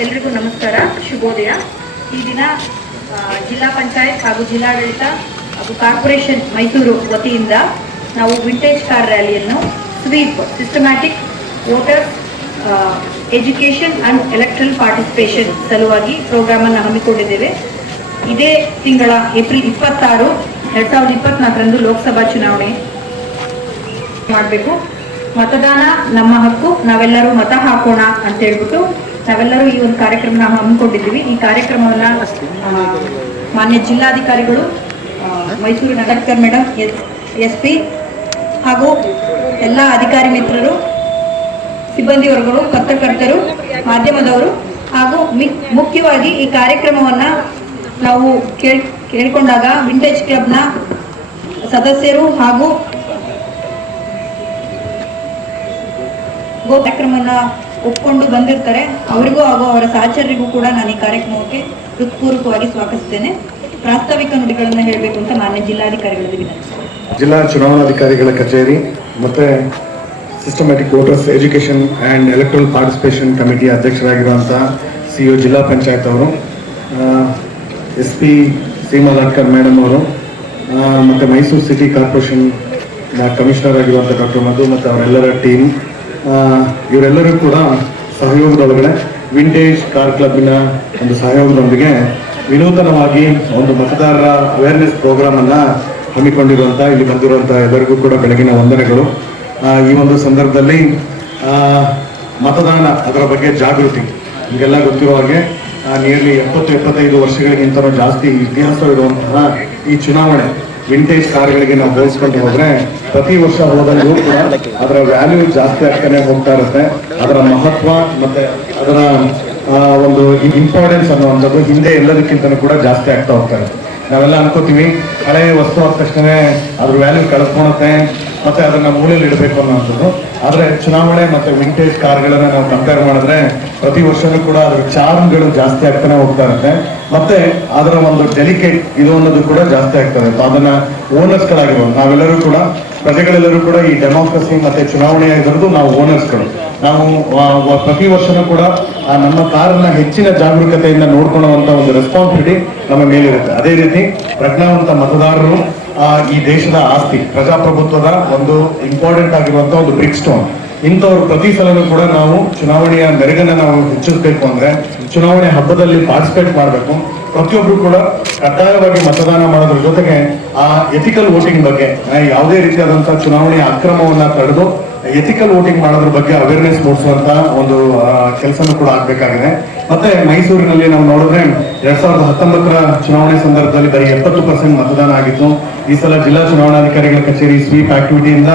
ಎಲ್ರಿಗೂ ನಮಸ್ಕಾರ. ಶುಭೋದಯ. ಈ ದಿನ ಜಿಲ್ಲಾ ಪಂಚಾಯತ್ ಹಾಗೂ ಜಿಲ್ಲಾಡಳಿತ ಹಾಗೂ ಕಾರ್ಪೊರೇಷನ್ ಮೈಸೂರು ವತಿಯಿಂದ ನಾವು ವಿಂಟೇಜ್ ಕಾರ್ ರ್ಯಾಲಿಯನ್ನು SVEEP systematic voter education and electoral participation ಸಲುವಾಗಿ ಪ್ರೋಗ್ರಾಮ್ ಅನ್ನು ಹಮ್ಮಿಕೊಂಡಿದ್ದೇವೆ. ಇದೇ ತಿಂಗಳ ಏಪ್ರಿಲ್ ಇಪ್ಪತ್ತಾರು, ಎರಡ್ ಸಾವಿರದ ಇಪ್ಪತ್ನಾಲ್ಕರಂದು ಲೋಕಸಭಾ ಚುನಾವಣೆ ಮಾಡಬೇಕು. ಮತದಾನ ನಮ್ಮ ಹಕ್ಕು. ನಾವೆಲ್ಲರೂ ಮತ ಹಾಕೋಣ ಅಂತ ಹೇಳ್ಬಿಟ್ಟು ನಾವೆಲ್ಲರೂ ಈ ಒಂದು ಕಾರ್ಯಕ್ರಮ ನಾವು ಹಮ್ಮಿಕೊಂಡಿದ್ದೀವಿ. ಈ ಕಾರ್ಯಕ್ರಮವನ್ನ ಮಾನ್ಯ ಜಿಲ್ಲಾಧಿಕಾರಿಗಳು ಮೈಸೂರು ನಗರಕರ್ ಮೇಡಮ್ ಎಸ್ ಪಿ ಹಾಗೂ ಎಲ್ಲ ಅಧಿಕಾರಿ ಮಿತ್ರರು ಸಿಬ್ಬಂದಿ ವರ್ಗಗಳು ಪತ್ರಕರ್ತರು, ಮಾಧ್ಯಮದವರು ಹಾಗೂ ಮುಖ್ಯವಾಗಿ ಈ ಕಾರ್ಯಕ್ರಮವನ್ನ ನಾವು ಕೇಳ್, ಕೇಳ್ಕೊಂಡಾಗ ವಿಂಟೇಜ್ ಕ್ಲಬ್ನ ಸದಸ್ಯರು ಹಾಗೂ ಕಾರ್ಯಕ್ರಮವನ್ನ ಒಪ್ಕೊಂಡು ಬಂದಿರ್ತಾರೆ. ಅವರಿಗೂ ಹಾಗೂ ಅವರ ಸಹಚರರಿಗೂ ಕೂಡ ನಾನು ಈ ಕಾರ್ಯಕ್ರಮಕ್ಕೆ ಹೃತ್ಪೂರ್ವಕವಾಗಿ ಸ್ವಾಗತಿಸ್ತೇನೆ. ಪ್ರಾಸ್ತಾವಿಕ ನುಡಿಗಳನ್ನು ಹೇಳಬೇಕು ಅಂತ ಮಾನ್ಯ ಜಿಲ್ಲಾಧಿಕಾರಿಗಳಿಗೆ ವಿನಂತಿಸ್ತೇನೆ ಜಿಲ್ಲಾ ಚುನಾವಣಾಧಿಕಾರಿಗಳ ಕಚೇರಿ, ಮತ್ತೆ systematic voters education and electoral participation committee ಅಧ್ಯಕ್ಷರಾಗಿರುವಂಥ C O ಜಿಲ್ಲಾ ಪಂಚಾಯತ್ ಅವರು S P Seema Latkar madam ಅವರು ಮತ್ತು ಮತ್ತೆ ಮೈಸೂರು ಸಿಟಿ ಕಾರ್ಪೊರೇಷನ್ ಕಮಿಷನರ್ ಆಗಿರುವಂಥ ಡಾಕ್ಟರ್ ಮಧು ಮತ್ತು ಅವರೆಲ್ಲರ ಟೀಮ್ ಇವರೆಲ್ಲರೂ ಕೂಡ ಸಹಯೋಗದೊಳಗಡೆ ವಿಂಟೇಜ್ ಕಾರ್ ಕ್ಲಬ್ನ ಒಂದು ಸಹಯೋಗದೊಂದಿಗೆ ವಿನೂತನವಾಗಿ ಒಂದು ಮತದಾರರ ಅವೇರ್ನೆಸ್ ಪ್ರೋಗ್ರಾಮ್ ಹಮ್ಮಿಕೊಂಡಿರುವಂಥ ಇಲ್ಲಿ ಬಂದಿರುವಂಥ ಎಲ್ಲರಿಗೂ ಕೂಡ ಬೆಳಗಿನ ವಂದನೆಗಳು. ಈ ಒಂದು ಸಂದರ್ಭದಲ್ಲಿ ಮತದಾನ ಅದರ ಬಗ್ಗೆ ಜಾಗೃತಿ. ನಿಮಗೆಲ್ಲ ಗೊತ್ತಿರೋ ಹಾಗೆ ನಿಯರ್ಲಿ ಎಪ್ಪತ್ತು ಎಪ್ಪತ್ತೈದು ವರ್ಷಗಳಿಗಿಂತ ಜಾಸ್ತಿ ಇತಿಹಾಸವಿರುವಂತಹ ಈ ಚುನಾವಣೆ ವಿಂಟೇಜ್ ಕಾರ್ಗಳಿಗೆ ನಾವು ಹೋಲಿಸ್ಕೊಂಡು ಹೋದ್ರೆ ಪ್ರತಿ ವರ್ಷ ಹೋದಲ್ಲೂ ಕೂಡ ಅದರ ವ್ಯಾಲ್ಯೂ ಜಾಸ್ತಿ ಆಗ್ತಾನೆ ಹೋಗ್ತಾ ಇರುತ್ತೆ. ಅದರ ಮಹತ್ವ ಮತ್ತೆ ಅದರ ಒಂದು ಇಂಪಾರ್ಟೆನ್ಸ್ ಅನ್ನುವಂಥದ್ದು ಹಿಂದೆ ಎಲ್ಲದಕ್ಕಿಂತಲೂ ಕೂಡ ಜಾಸ್ತಿ ಆಗ್ತಾ ಹೋಗ್ತಾ ಇರುತ್ತೆ. ನಾವೆಲ್ಲ ಅನ್ಕೋತೀವಿ, ಹಳೆ ವಸ್ತು ಆದ ತಕ್ಷಣ ಅದ್ರ ವ್ಯಾಲ್ಯೂ ಕಳ್ಕೊಳತ್ತೆ ಮತ್ತೆ ಅದನ್ನ ಮೂಲೆಯಲ್ಲಿ ಇಡಬೇಕು ಅನ್ನೋಂಥದ್ದು. ಆದ್ರೆ ಚುನಾವಣೆ ಮತ್ತೆ ವಿಂಟೇಜ್ ಕಾರ್ಗಳನ್ನ ನಾವು ಕಂಪೇರ್ ಮಾಡಿದ್ರೆ ಪ್ರತಿ ವರ್ಷನೂ ಕೂಡ ಅದರ ಚಾರ್ಮ್ಗಳು ಜಾಸ್ತಿ ಆಗ್ತಾನೆ ಹೋಗ್ತಾ ಇರುತ್ತೆ. ಮತ್ತೆ ಅದರ ಒಂದು ಡೆಲಿಕೇಟ್ ಇದು ಅನ್ನೋದು ಕೂಡ ಜಾಸ್ತಿ ಆಗ್ತದೆ. ಅದನ್ನ ಓನರ್ಸ್ ಗಳಾಗಿರ್ಬೋದು, ನಾವೆಲ್ಲರೂ ಕೂಡ, ಪ್ರಜೆಗಳೆಲ್ಲರೂ ಕೂಡ ಈ ಡೆಮೋಕ್ರಸಿ ಮತ್ತೆ ಚುನಾವಣೆ ಆಗಿರೋದು ನಾವು ಓನರ್ಸ್ಗಳು ನಾವು ಪ್ರತಿ ವರ್ಷನೂ ಕೂಡ ನಮ್ಮ ಕಾರನ್ನ ಹೆಚ್ಚಿನ ಜಾಗರೂಕತೆಯಿಂದ ನೋಡ್ಕೊಳ್ಳುವಂತ ಒಂದು ರೆಸ್ಪಾನ್ಸಿಬಿಲಿಟಿ ನಮ್ಮ ಮೇಲಿರುತ್ತೆ. ಅದೇ ರೀತಿ ಪ್ರಜ್ಞಾವಂತ ಮತದಾರರು ಈ ದೇಶದ ಆಸ್ತಿ, ಪ್ರಜಾಪ್ರಭುತ್ವದ ಒಂದು ಇಂಪಾರ್ಟೆಂಟ್ ಆಗಿರುವಂತಹ ಒಂದು ಬ್ರಿಕ್ ಸ್ಟೋನ್ ಇಂಥವ್ರು ಪ್ರತಿ ಸಲನೂ ಕೂಡ ನಾವು ಚುನಾವಣೆಯ ಮೆರುಗನ್ನ ನಾವು ಹೆಚ್ಚಿಸಬೇಕು ಅಂದ್ರೆ ಚುನಾವಣೆ ಹಬ್ಬದಲ್ಲಿ ಪಾರ್ಟಿಸಿಪೇಟ್ ಮಾಡಬೇಕು. ಪ್ರತಿಯೊಬ್ರು ಕೂಡ ಕಡ್ಡಾಯವಾಗಿ ಮತದಾನ ಮಾಡೋದ್ರ ಜೊತೆಗೆ ಆ ಎಥಿಕಲ್ ವೋಟಿಂಗ್ ಬಗ್ಗೆ ಯಾವುದೇ ರೀತಿಯಾದಂತಹ ಚುನಾವಣೆಯ ಅಕ್ರಮವನ್ನ ತಡೆದು ಎಥಿಕಲ್ ವೋಟಿಂಗ್ ಮಾಡೋದ್ರ ಬಗ್ಗೆ ಅವೇರ್ನೆಸ್ ಮೂಡಿಸುವಂತ ಒಂದು ಕೆಲಸನೂ ಕೂಡ ಆಗ್ಬೇಕಾಗಿದೆ. ಮತ್ತೆ ಮೈಸೂರಿನಲ್ಲಿ ನಾವು ನೋಡಿದ್ರೆ ಎರಡ್ ಸಾವಿರದ ಹತ್ತೊಂಬತ್ತರ ಚುನಾವಣೆ ಸಂದರ್ಭದಲ್ಲಿ ಬರೀ ಎಪ್ಪತ್ತು ಪರ್ಸೆಂಟ್ ಮತದಾನ ಆಗಿತ್ತು. ಈ ಸಲ ಜಿಲ್ಲಾ ಚುನಾವಣಾಧಿಕಾರಿಗಳ ಕಚೇರಿ ಸ್ವೀಪ್ ಆಕ್ಟಿವಿಟಿಯಿಂದ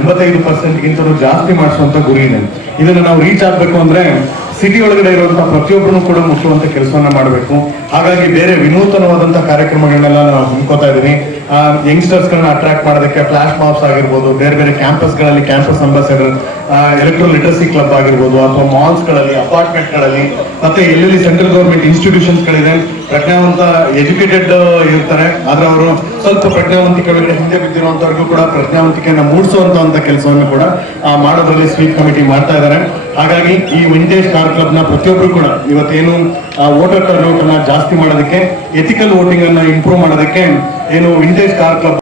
ಎಂಬತ್ತೈದು ಪರ್ಸೆಂಟ್ ಗಿಂತ ಜಾಸ್ತಿ ಮಾಡಿಸುವಂತ ಗುರಿ ಇದೆ. ಇದನ್ನು ನಾವು ರೀಚ್ ಆಗ್ಬೇಕು ಅಂದ್ರೆ ಸಿಟಿ ಒಳಗಡೆ ಇರುವಂತಹ ಪ್ರತಿಯೊಬ್ಬರನ್ನು ಕೂಡ ಮುಚ್ಚುವಂತ ಕೆಲಸವನ್ನ ಮಾಡಬೇಕು. ಹಾಗಾಗಿ ಬೇರೆ ವಿನೂತನವಾದಂತಹ ಕಾರ್ಯಕ್ರಮಗಳನ್ನೆಲ್ಲ ನಾವು ಹಮ್ಮಿಕೋತಾ ಇದ್ದೀನಿ. ಯಂಗ್ಸ್ಟರ್ಸ್ ಗಳನ್ನ ಅಟ್ರಾಕ್ಟ್ ಮಾಡೋದಕ್ಕೆ ಫ್ಲಾಶ್ ಮಾಪ್ಸ್ ಆಗಿರ್ಬೋದು, ಬೇರೆ ಬೇರೆ ಕ್ಯಾಂಪಸ್ಗಳಲ್ಲಿ campus ambassador electro literacy club ಆಗಿರ್ಬೋದು, ಅಥವಾ ಮಾಲ್ಸ್ಗಳಲ್ಲಿ ಅಪಾರ್ಟ್ಮೆಂಟ್ಗಳಲ್ಲಿ ಮತ್ತೆ ಎಲ್ಲೆಲ್ಲಿ ಸೆಂಟ್ರಲ್ ಗೌರ್ಮೆಂಟ್ ಇನ್ಸ್ಟಿಟ್ಯೂಷನ್ಸ್ ಗಳಿದೆ ಪ್ರಜ್ಞಾವಂತ ಎಜುಕೇಟೆಡ್ ಇರ್ತಾರೆ. ಆದ್ರೆ ಅವರು ಸ್ವಲ್ಪ ಪ್ರಜ್ಞಾವಂತಿಕೆ ಒಳಗಡೆ ಹಿಂದೆ ಬಿದ್ದಿರುವಂತವ್ರಿಗೂ ಕೂಡ ಪ್ರಜ್ಞಾವಂತಿಕೆಯನ್ನ ಮೂಡಿಸುವಂತ ಕೆಲಸವನ್ನು ಕೂಡ ಮಾಡೋದ್ರಲ್ಲಿ ಸ್ವೀಪ್ ಕಮಿಟಿ ಮಾಡ್ತಾ ಇದ್ದಾರೆ. ಹಾಗಾಗಿ ಈ ವಿಂಟೇಜ್ ಕಾರ್ ಕ್ಲಬ್ನ ಪ್ರತಿಯೊಬ್ಬರು ಕೂಡ ಇವತ್ತೇನು ವೋಟರ್ ಟರ್ನ್ ಔಟ್ ಅನ್ನ ಜಾಸ್ತಿ ಮಾಡೋದಕ್ಕೆ ಎಥಿಕಲ್ ವೋಟಿಂಗ್ ಅನ್ನ ಇಂಪ್ರೂವ್ ಮಾಡೋದಕ್ಕೆ ಏನು ವಿಂಟೇಜ್ ಕಾರ್ ಕ್ಲಬ್